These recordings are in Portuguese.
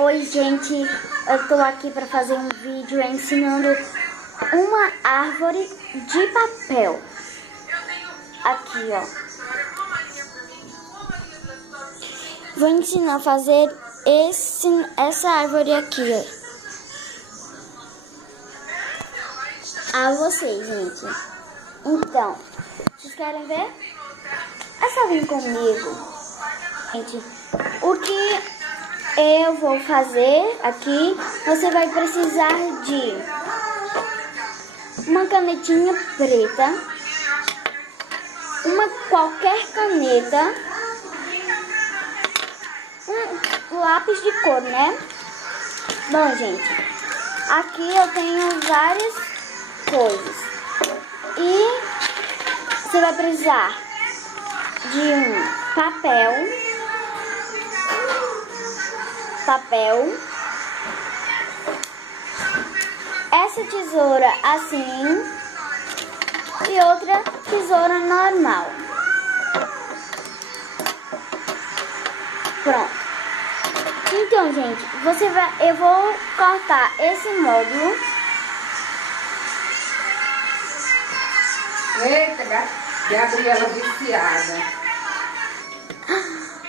Oi, gente, eu tô aqui para fazer um vídeo ensinando uma árvore de papel. Aqui, ó. Vou ensinar a fazer essa árvore aqui, ó. A vocês, gente. Então, vocês querem ver? É só vir comigo. Gente, o que eu vou fazer aqui, você vai precisar de uma canetinha preta, uma qualquer caneta, um lápis de cor, né? Bom, gente, aqui eu tenho várias coisas e você vai precisar de um papel, essa tesoura assim e outra tesoura normal. Pronto. Então, gente, eu vou cortar esse módulo. Eita, Gabriela viciada.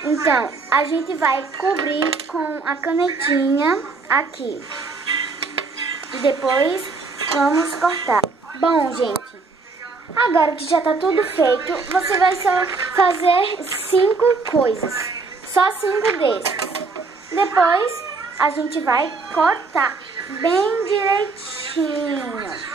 Então, a gente vai cobrir com a canetinha aqui. E depois vamos cortar. Bom, gente, agora que já tá tudo feito, você vai só fazer 5 coisas. Só 5 desses. Depois, a gente vai cortar bem direitinho.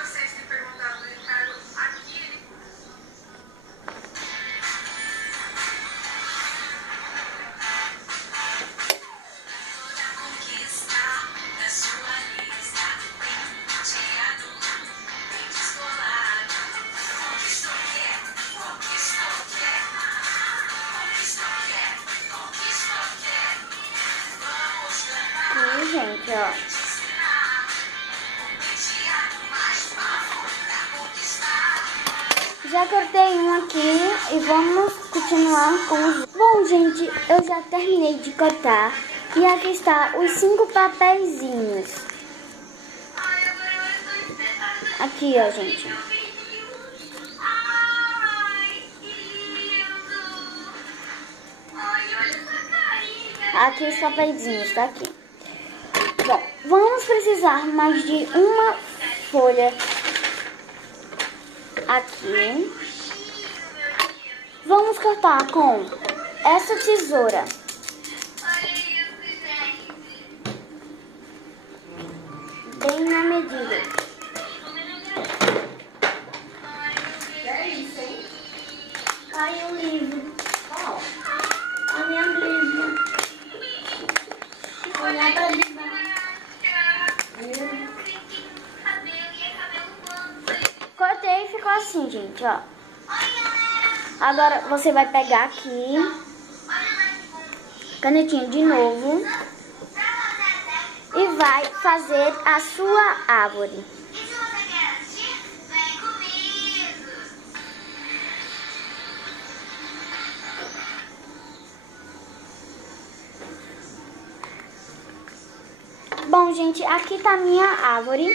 Gente, ó. Já cortei um aqui e vamos continuar com os... Bom, gente, eu já terminei de cortar e aqui está os 5 papeizinhos. Aqui, ó, gente. Aqui os papeizinhos, tá aqui. Bom, vamos precisar mais de uma folha aqui. Vamos cortar com essa tesoura. Bem na medida. É isso, hein? Caiu o livro. Qual? A minha Bíblia. Olha pra cima. Cortei e ficou assim, gente, ó. Agora você vai pegar aqui, canetinha de novo, e vai fazer a sua árvore. Bom, gente, aqui tá a minha árvore,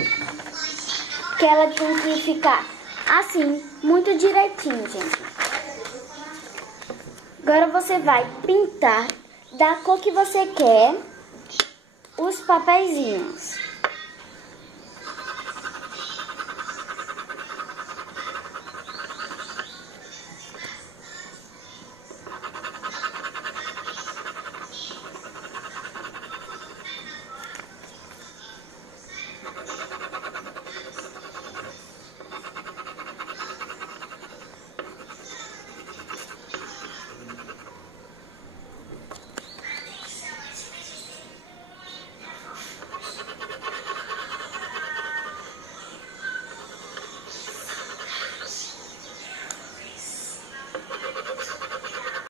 que ela tem que ficar assim, muito direitinho, gente. Agora você vai pintar da cor que você quer os papeizinhos.